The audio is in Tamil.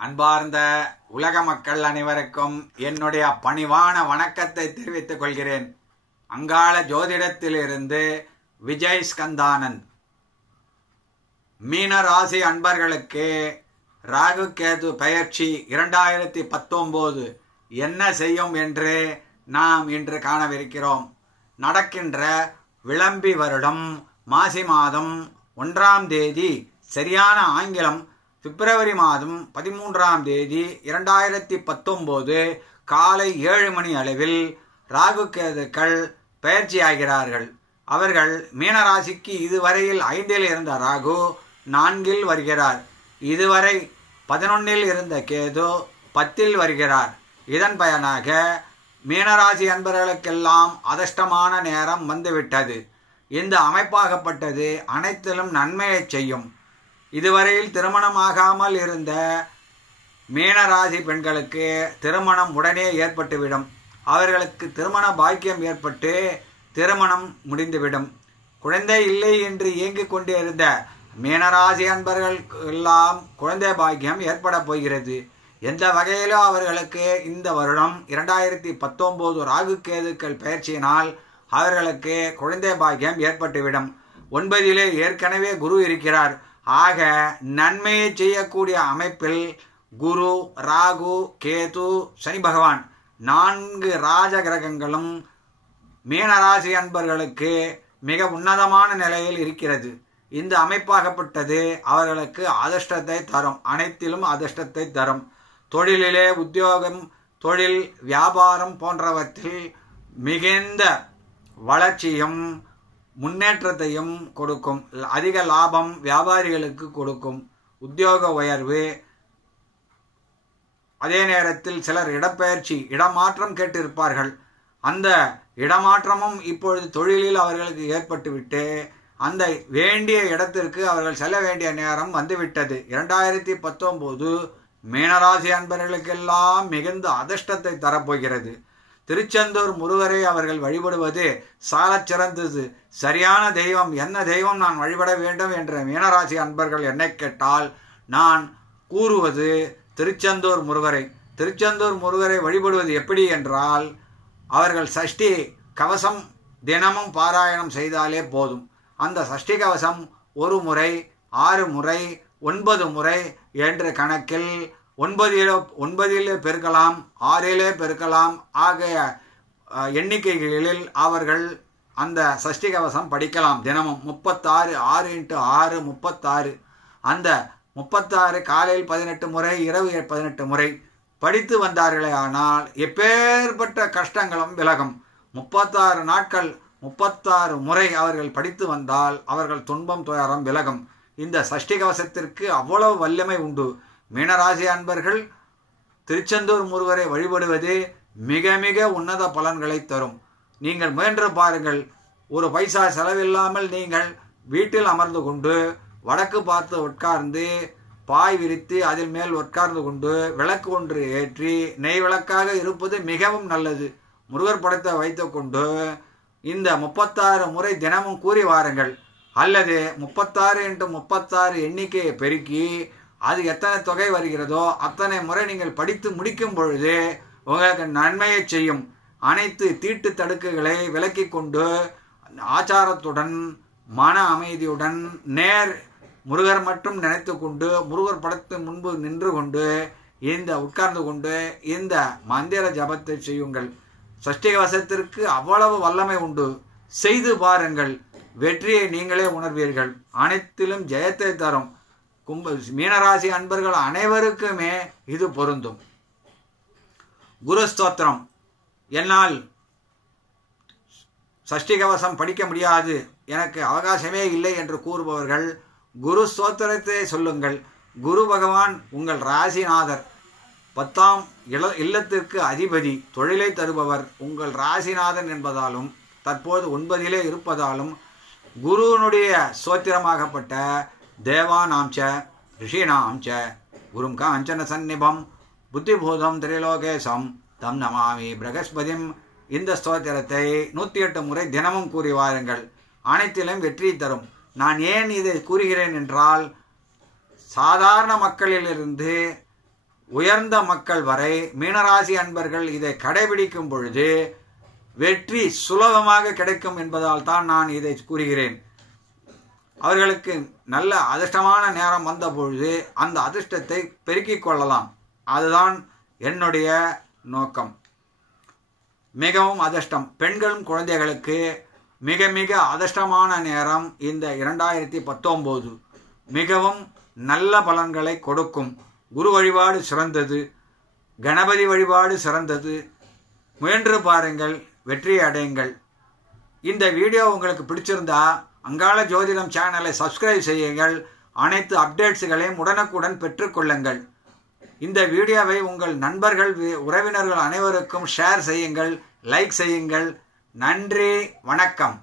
அன்பார்ந்த உலக மக்கள் அனைவருக்கும் என்னுடைய பணிவான வணக்கத்தை தெரிவித்துக் கொள்கிறேன். அங்காள ஜோதிடத்திலிருந்து விஜய் ஸ்கந்தானந்த். மீன ராசி அன்பர்களுக்கு ராகு கேது பெயர்ச்சி 2019 என்ன செய்யும் என்று நாம் இன்று காணவிருக்கிறோம். நடக்கின்ற விளம்பி வருடம் மாசி மாதம் 1ஆம் தேதி, சரியான ஆங்கிலம் பிப்ரவரி மாதம் 13ஆம் தேதி 2019 காலை 7 மணி அளவில் ராகு கேதுக்கள் பெயர்ச்சியாகிறார்கள். அவர்கள் மீனராசிக்கு இதுவரையில் 5இல் இருந்த ராகு 4இல் வருகிறார். இதுவரை 11இல் இருந்த கேது 10இல் வருகிறார். இதன் பயனாக மீனராசி அன்பர்களுக்கெல்லாம் அதிர்ஷ்டமான நேரம் வந்துவிட்டது. இந்த அமைப்பாகப்பட்டது அனைத்திலும் நன்மையை செய்யும். இதுவரையில் திருமணமாகாமல் இருந்த மீனராசி பெண்களுக்கு திருமணம் உடனே ஏற்பட்டுவிடும். அவர்களுக்கு திருமண பாக்கியம் ஏற்பட்டு திருமணம் முடிந்துவிடும். குழந்தை இல்லை என்று இயங்கிக் கொண்டிருந்த மீனராசி அன்பர்கள் எல்லாம் குழந்தை பாக்கியம் ஏற்பட போகிறது. எந்த வகையிலோ அவர்களுக்கு இந்த வருடம் 2019 ராகு கேதுக்கள் பயிற்சியினால் அவர்களுக்கு குழந்தை பாக்கியம் ஏற்பட்டுவிடும். 9இலே ஏற்கனவே குரு இருக்கிறார். ஆக நன்மையை செய்யக்கூடிய அமைப்பில் குரு, ராகு, கேது, சனி பகவான் 4 ராஜ கிரகங்களும் மீனராசி அன்பர்களுக்கு மிக உன்னதமான நிலையில் இருக்கிறது. இந்த அமைப்பாகப்பட்டது அவர்களுக்கு அதிர்ஷ்டத்தை தரும், அனைத்திலும் அதிர்ஷ்டத்தை தரும். தொழிலிலே உத்தியோகம், தொழில், வியாபாரம் போன்றவற்றில் மிகுந்த வளர்ச்சியும் முன்னேற்றத்தையும் கொடுக்கும். அதிக லாபம் வியாபாரிகளுக்கு கொடுக்கும். உத்தியோக உயர்வு. அதே நேரத்தில் சிலர் இடப்பெயர்ச்சி, இடமாற்றம் கேட்டிருப்பார்கள். அந்த இடமாற்றமும் இப்பொழுது தொழிலில் அவர்களுக்கு ஏற்பட்டுவிட்டு அந்த வேண்டிய இடத்திற்கு அவர்கள் செல்ல வேண்டிய நேரம் வந்துவிட்டது. 2019 மீனராசி அன்பர்களுக்கெல்லாம் மிகுந்த அதிர்ஷ்டத்தை தரப்போகிறது. திருச்செந்தூர் முருகரை அவர்கள் வழிபடுவது சாலச் சிறந்தது. சரியான தெய்வம், என்ன தெய்வம் நான் வழிபட வேண்டும் என்ற மீனராசி அன்பர்கள் என்னை கேட்டால் நான் கூறுவது திருச்செந்தூர் முருகரை. திருச்செந்தூர் முருகரை வழிபடுவது எப்படி என்றால், அவர்கள் சஷ்டி கவசம் தினமும் பாராயணம் செய்தாலே போதும். அந்த சஷ்டி கவசம் 1 முறை, 6 முறை, 9 முறை என்ற கணக்கில் 9இலே பெருக்கலாம், 6இலே பெருக்கலாம் ஆகிய எண்ணிக்கைகளில் அவர்கள் அந்த சஷ்டி கவசம் படிக்கலாம். தினமும் 36, 6 × 6 36. அந்த 36 காலையில் 18 முறை, இரவு 18 முறை படித்து வந்தார்களே ஆனால் எப்பேற்பட்ட கஷ்டங்களும் விலகும். 36 நாட்கள் 36 முறை அவர்கள் படித்து வந்தால் அவர்கள் துன்பம் துயரம் விலகும். இந்த சஷ்டி கவசத்திற்கு அவ்வளவு வல்லமை உண்டு. மீனராசி அன்பர்கள் திருச்செந்தூர் முருகரை வழிபடுவது மிக மிக உன்னத பலன்களை தரும். நீங்கள் முயன்று பாருங்கள். ஒரு பைசா செலவில்லாமல் நீங்கள் வீட்டில் அமர்ந்து கொண்டு வடக்கு பார்த்து உட்கார்ந்து பாய் விரித்து அதில் மேல் உட்கார்ந்து கொண்டு விளக்கு ஒன்று ஏற்றி நெய் விளக்காக இருப்பது மிகவும் நல்லது. முருகர் படத்தை வைத்துக்கொண்டு இந்த 36 முறை தினமும் கூறி வாருங்கள். அல்லது 36 × 36 எண்ணிக்கையை பெருக்கி அது எத்தனை தொகை வருகிறதோ அத்தனை முறை நீங்கள் படித்து முடிக்கும் பொழுது உங்களுக்கு நன்மையை செய்யும். அனைத்து தீட்டு தடுக்குகளை விலக்கி கொண்டு ஆச்சாரத்துடன் மன அமைதியுடன் நேர் முருகர் மட்டும் நினைத்து கொண்டு முருகர் படத்து முன்பு நின்று கொண்டு உட்கார்ந்து கொண்டு இந்த மந்திர ஜபத்தை செய்யுங்கள். சஷ்டி கவசத்திற்கு அவ்வளவு வல்லமை உண்டு. செய்து பாருங்கள். வெற்றியை நீங்களே உணர்வீர்கள். அனைத்திலும் ஜெயத்தை தரும். மீனராசி அன்பர்கள் அனைவருக்குமே இது பொருந்தும். குரு ஸ்தோத்திரம். என்னால் சஷ்டி கவசம் படிக்க முடியாது, எனக்கு அவகாசமே இல்லை என்று கூறுபவர்கள் குரு ஸ்தோத்திரத்தை சொல்லுங்கள். குரு பகவான் உங்கள் ராசிநாதர், 10ஆம் இல்லத்திற்கு அதிபதி, தொழிலை தருபவர் உங்கள் ராசிநாதன் என்பதாலும் தற்போது 9இலே இருப்பதாலும் குருவினுடைய ஸ்தோத்திரமாகப்பட்ட தேவானாம்ச ரிஷீனாம்ச குரும் காஞ்சன சந்நிபம் புத்திபூதம் திரிலோகேசம் தம் நமாமி பிரகஸ்பதிம். இந்த ஸ்தோத்திரத்தை 108 முறை தினமும் கூறி வாருங்கள். அனைத்திலும் வெற்றி தரும். நான் ஏன் இதை கூறுகிறேன் என்றால், சாதாரண மக்களிலிருந்து உயர்ந்த மக்கள் வரை மீனராசி அன்பர்கள் இதை கடைபிடிக்கும் பொழுது வெற்றி சுலபமாக கிடைக்கும் என்பதால் தான் நான் இதை கூறுகிறேன். அவர்களுக்கு நல்ல அதிர்ஷ்டமான நேரம் வந்த பொழுது அந்த அதிர்ஷ்டத்தை பெருக்கிக் கொள்ளலாம். அதுதான் என்னுடைய நோக்கம். மிகவும் அதிர்ஷ்டம் பெண்களும் குழந்தைகளுக்கு மிக மிக அதிர்ஷ்டமான நேரம் இந்த 2019 மிகவும் நல்ல பலன்களை கொடுக்கும். குரு வழிபாடு சிறந்தது, கணபதி வழிபாடு சிறந்தது. முயன்று பாருங்கள், வெற்றி அடையுங்கள். இந்த வீடியோ உங்களுக்கு பிடிச்சிருந்தா அங்காள ஜோதிடம் சேனலை சப்ஸ்கிரைப் செய்யுங்கள். அனைத்து அப்டேட்ஸ்களையும் உடனுக்குடன் பெற்றுக்கொள்ளுங்கள். இந்த வீடியோவை உங்கள் நண்பர்கள் உறவினர்கள் அனைவருக்கும் ஷேர் செய்யுங்கள், லைக் செய்யுங்கள். நன்றி, வணக்கம்.